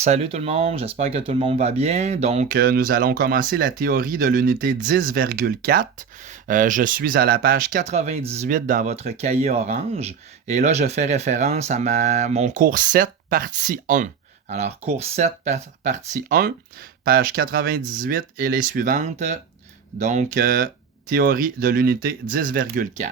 Salut tout le monde, j'espère que tout le monde va bien. Donc, nous allons commencer la théorie de l'unité 10,4. Je suis à la page 98 dans votre cahier orange. Et là, je fais référence à mon cours 7, partie 1. Alors, cours 7, partie 1, page 98 et les suivantes. Donc, théorie de l'unité 10,4.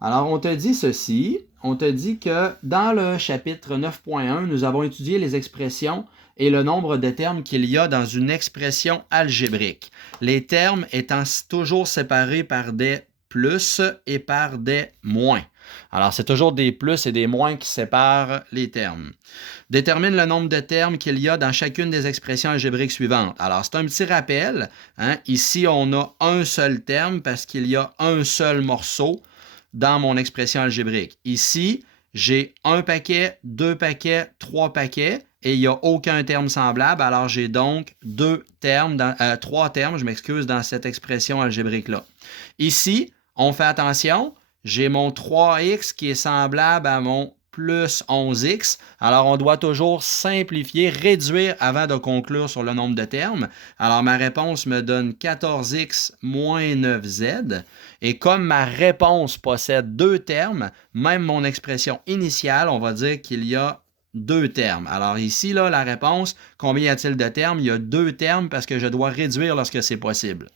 Alors, on te dit ceci. On te dit que dans le chapitre 9.1, nous avons étudié les expressions et le nombre de termes qu'il y a dans une expression algébrique. Les termes étant toujours séparés par des plus et par des moins. Alors, c'est toujours des plus et des moins qui séparent les termes. Détermine le nombre de termes qu'il y a dans chacune des expressions algébriques suivantes. Alors, c'est un petit rappel. Ici, on a un seul terme parce qu'il y a un seul morceau dans mon expression algébrique. Ici, j'ai un paquet, deux paquets, trois paquets et il n'y a aucun terme semblable. Alors, j'ai donc trois termes, dans cette expression algébrique-là. Ici, on fait attention, j'ai mon 3x qui est semblable à mon plus 11x. Alors, on doit toujours simplifier, réduire avant de conclure sur le nombre de termes. Alors, ma réponse me donne 14x moins 9z. Et comme ma réponse possède deux termes, même mon expression initiale, on va dire qu'il y a deux termes. Alors ici, là, la réponse, combien y a-t-il de termes? Il y a deux termes parce que je dois réduire lorsque c'est possible.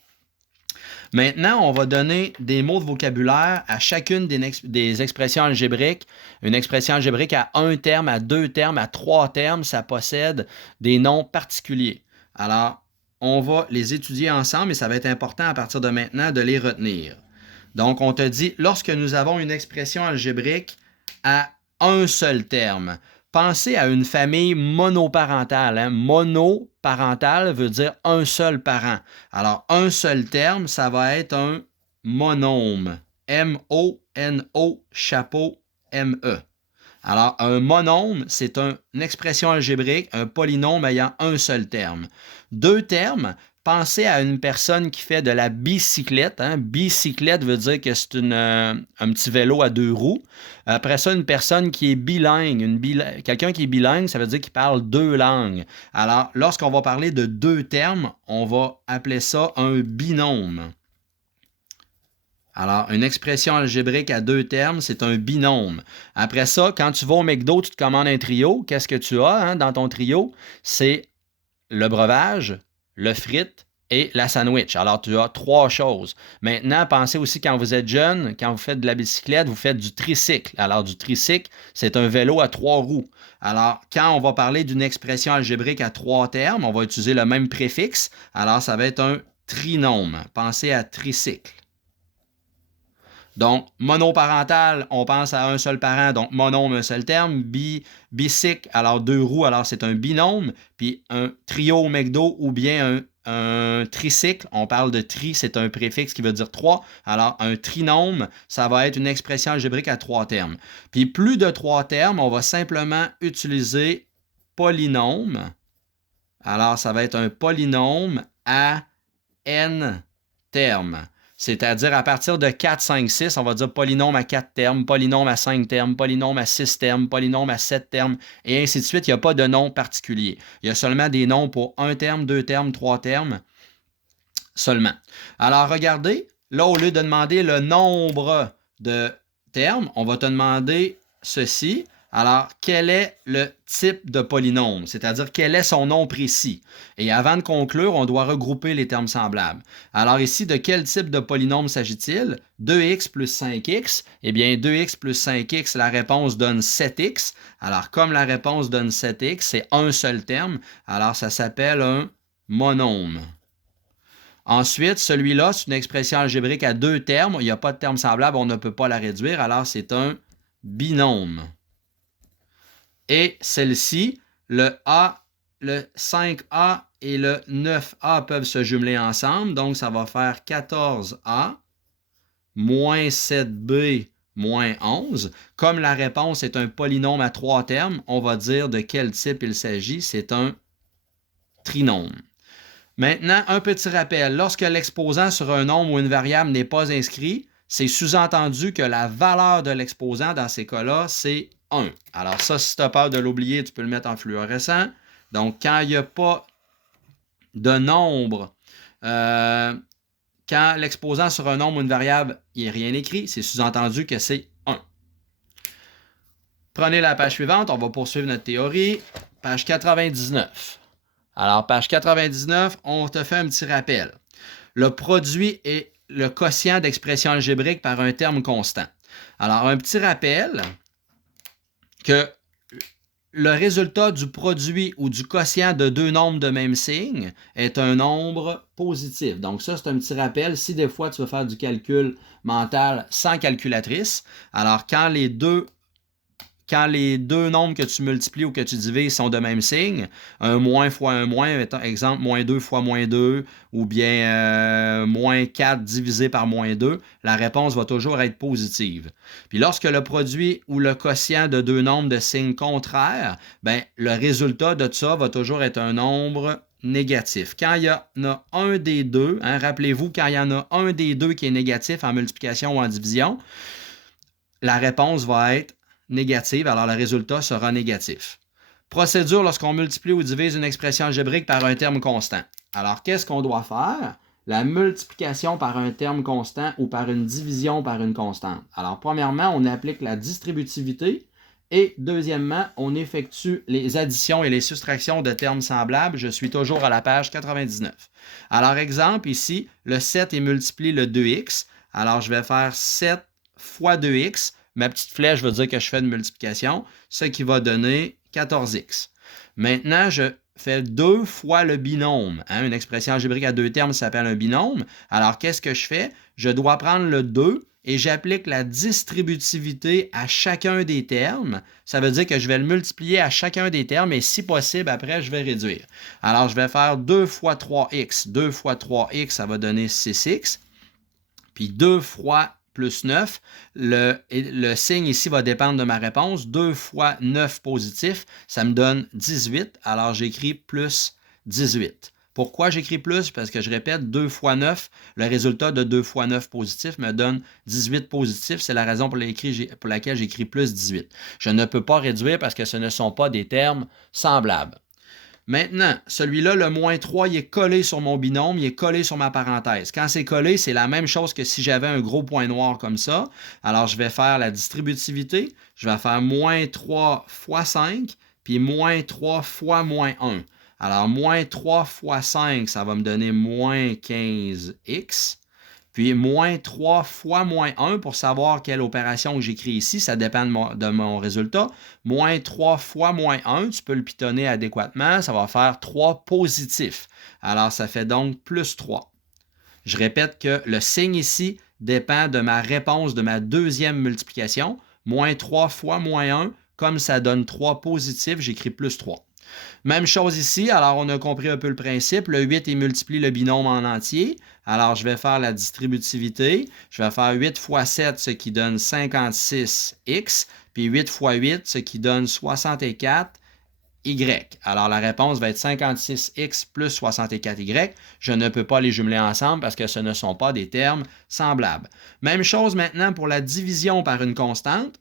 Maintenant, on va donner des mots de vocabulaire à chacune des expressions algébriques. Une expression algébrique à un terme, à deux termes, à trois termes, ça possède des noms particuliers. Alors, on va les étudier ensemble et ça va être important à partir de maintenant de les retenir. Donc, on te dit, lorsque nous avons une expression algébrique à un seul terme, pensez à une famille monoparentale. Monoparentale veut dire un seul parent. Alors, un seul terme, ça va être un monôme. M-O-N-O, chapeau, M-E. Alors, un monôme, c'est une expression algébrique, un polynôme ayant un seul terme. Deux termes, pensez à une personne qui fait de la bicyclette. Bicyclette veut dire que c'est un petit vélo à deux roues. Après ça, une personne qui est bilingue. Quelqu'un qui est bilingue, ça veut dire qu'il parle deux langues. Alors, lorsqu'on va parler de deux termes, on va appeler ça un binôme. Alors, une expression algébrique à deux termes, c'est un binôme. Après ça, quand tu vas au McDo, tu te commandes un trio. Qu'est-ce que tu as dans ton trio? C'est le breuvage, le frite et la sandwich. Alors, tu as trois choses. Maintenant, pensez aussi quand vous êtes jeune, quand vous faites de la bicyclette, vous faites du tricycle. Alors, du tricycle, c'est un vélo à trois roues. Alors, quand on va parler d'une expression algébrique à trois termes, on va utiliser le même préfixe. Alors, ça va être un trinôme. Pensez à tricycle. Donc, monoparental, on pense à un seul parent, donc monôme, un seul terme. Bicycle, alors deux roues, alors c'est un binôme. Puis un trio au McDo ou bien un tricycle, on parle de tri, c'est un préfixe qui veut dire trois. Alors, un trinôme, ça va être une expression algébrique à trois termes. Puis plus de trois termes, on va simplement utiliser polynôme. Alors, ça va être un polynôme à n termes. C'est-à-dire à partir de 4, 5, 6, on va dire polynôme à 4 termes, polynôme à 5 termes, polynôme à 6 termes, polynôme à 7 termes, et ainsi de suite. Il n'y a pas de nom particulier. Il y a seulement des noms pour un terme, deux termes, trois termes seulement. Alors regardez, là au lieu de demander le nombre de termes, on va te demander ceci. Alors, quel est le type de polynôme? C'est-à-dire, quel est son nom précis? Et avant de conclure, on doit regrouper les termes semblables. Alors ici, de quel type de polynôme s'agit-il? 2x plus 5x. Eh bien, 2x plus 5x, la réponse donne 7x. Alors, comme la réponse donne 7x, c'est un seul terme. Alors, ça s'appelle un monôme. Ensuite, celui-là, c'est une expression algébrique à deux termes. Il n'y a pas de terme semblable, on ne peut pas la réduire. Alors, c'est un binôme. Et celle-ci, le A, le 5A et le 9A peuvent se jumeler ensemble. Donc, ça va faire 14A moins 7B moins 11. Comme la réponse est un polynôme à trois termes, on va dire de quel type il s'agit. C'est un trinôme. Maintenant, un petit rappel. Lorsque l'exposant sur un nombre ou une variable n'est pas inscrit, c'est sous-entendu que la valeur de l'exposant dans ces cas-là, c'est 1. Alors ça, si tu as peur de l'oublier, tu peux le mettre en fluorescent. Donc, quand il n'y a pas de nombre, quand l'exposant sur un nombre ou une variable, il n'y a rien écrit, c'est sous-entendu que c'est 1. Prenez la page suivante, on va poursuivre notre théorie. Page 99. Alors, page 99, on te fait un petit rappel. Le produit est le quotient d'expression algébrique par un terme constant. Alors, un petit rappel que le résultat du produit ou du quotient de deux nombres de même signe est un nombre positif. Donc ça, c'est un petit rappel. Si des fois, tu veux faire du calcul mental sans calculatrice, alors quand les deux nombres que tu multiplies ou que tu divises sont de même signe, un moins fois un moins, exemple, moins 2 fois moins 2, ou bien moins 4 divisé par moins 2, la réponse va toujours être positive. Puis lorsque le produit ou le quotient de deux nombres de signes contraires, ben, le résultat de ça va toujours être un nombre négatif. Quand il y en a un des deux, rappelez-vous, quand il y en a un des deux qui est négatif en multiplication ou en division, la réponse va être négative, alors le résultat sera négatif. Procédure lorsqu'on multiplie ou divise une expression algébrique par un terme constant. Alors, qu'est-ce qu'on doit faire? La multiplication par un terme constant ou par une division par une constante. Alors, premièrement, on applique la distributivité et deuxièmement, on effectue les additions et les soustractions de termes semblables. Je suis toujours à la page 99. Alors, exemple, ici, le 7 est multiplié le 2x. Alors, je vais faire 7 fois 2x. Ma petite flèche veut dire que je fais une multiplication, ce qui va donner 14x. Maintenant, je fais 2 fois le binôme. Une expression algébrique à deux termes s'appelle un binôme. Alors, qu'est-ce que je fais? Je dois prendre le 2 et j'applique la distributivité à chacun des termes. Ça veut dire que je vais le multiplier à chacun des termes et si possible, après, je vais réduire. Alors, je vais faire 2 fois 3x. 2 fois 3x, ça va donner 6x. Puis 2 fois plus 9. Le signe ici va dépendre de ma réponse. 2 fois 9 positif, ça me donne 18. Alors, j'écris plus 18. Pourquoi j'écris plus? Parce que je répète, 2 fois 9, le résultat de 2 fois 9 positif me donne 18 positif. C'est la raison pour laquelle j'écris plus 18. Je ne peux pas réduire parce que ce ne sont pas des termes semblables. Maintenant, celui-là, le moins 3, il est collé sur mon binôme, il est collé sur ma parenthèse. Quand c'est collé, c'est la même chose que si j'avais un gros point noir comme ça. Alors, je vais faire la distributivité. Je vais faire moins 3 fois 5, puis moins 3 fois moins 1. Alors, moins 3 fois 5, ça va me donner moins 15x. Puis, moins 3 fois moins 1, pour savoir quelle opération j'écris ici, ça dépend de mon résultat. Moins 3 fois moins 1, tu peux le pitonner adéquatement, ça va faire 3 positif. Alors, ça fait donc plus 3. Je répète que le signe ici dépend de ma réponse de ma deuxième multiplication. Moins 3 fois moins 1, comme ça donne 3 positif, j'écris plus 3. Même chose ici, alors on a compris un peu le principe. Le 8, il multiplie le binôme en entier. Alors, je vais faire la distributivité. Je vais faire 8 fois 7, ce qui donne 56x. Puis 8 fois 8, ce qui donne 64y. Alors, la réponse va être 56x plus 64y. Je ne peux pas les jumeler ensemble parce que ce ne sont pas des termes semblables. Même chose maintenant pour la division par une constante.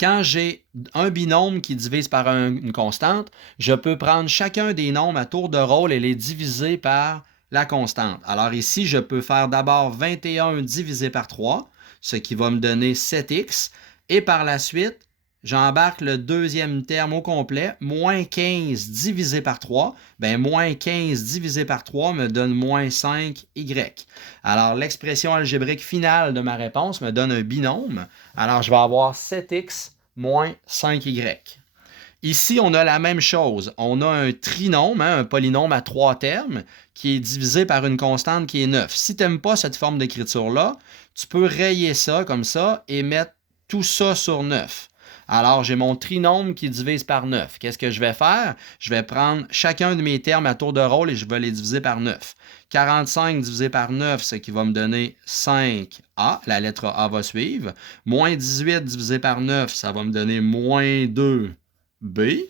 Quand j'ai un binôme qui divise par une constante, je peux prendre chacun des nombres à tour de rôle et les diviser par la constante. Alors ici, je peux faire d'abord 21 divisé par 3, ce qui va me donner 7x. Et par la suite, j'embarque le deuxième terme au complet, moins 15 divisé par 3. Bien, moins 15 divisé par 3 me donne moins 5y. Alors, l'expression algébrique finale de ma réponse me donne un binôme. Alors, je vais avoir 7x moins 5y. Ici, on a la même chose. On a un trinôme, un polynôme à 3 termes, qui est divisé par une constante qui est 9. Si tu n'aimes pas cette forme d'écriture-là, tu peux rayer ça comme ça et mettre tout ça sur 9. Alors, j'ai mon trinôme qui divise par 9. Qu'est-ce que je vais faire? Je vais prendre chacun de mes termes à tour de rôle et je vais les diviser par 9. 45 divisé par 9, ce qui va me donner 5A. La lettre A va suivre. Moins 18 divisé par 9, ça va me donner moins 2B.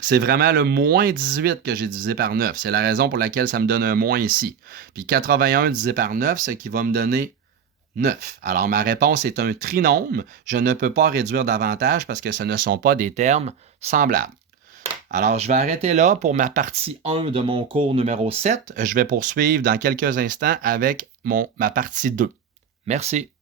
C'est vraiment le moins 18 que j'ai divisé par 9. C'est la raison pour laquelle ça me donne un moins ici. Puis 81 divisé par 9, ce qui va me donner 9. Alors, ma réponse est un trinôme. Je ne peux pas réduire davantage parce que ce ne sont pas des termes semblables. Alors, je vais arrêter là pour ma partie 1 de mon cours numéro 7. Je vais poursuivre dans quelques instants avec ma partie 2. Merci.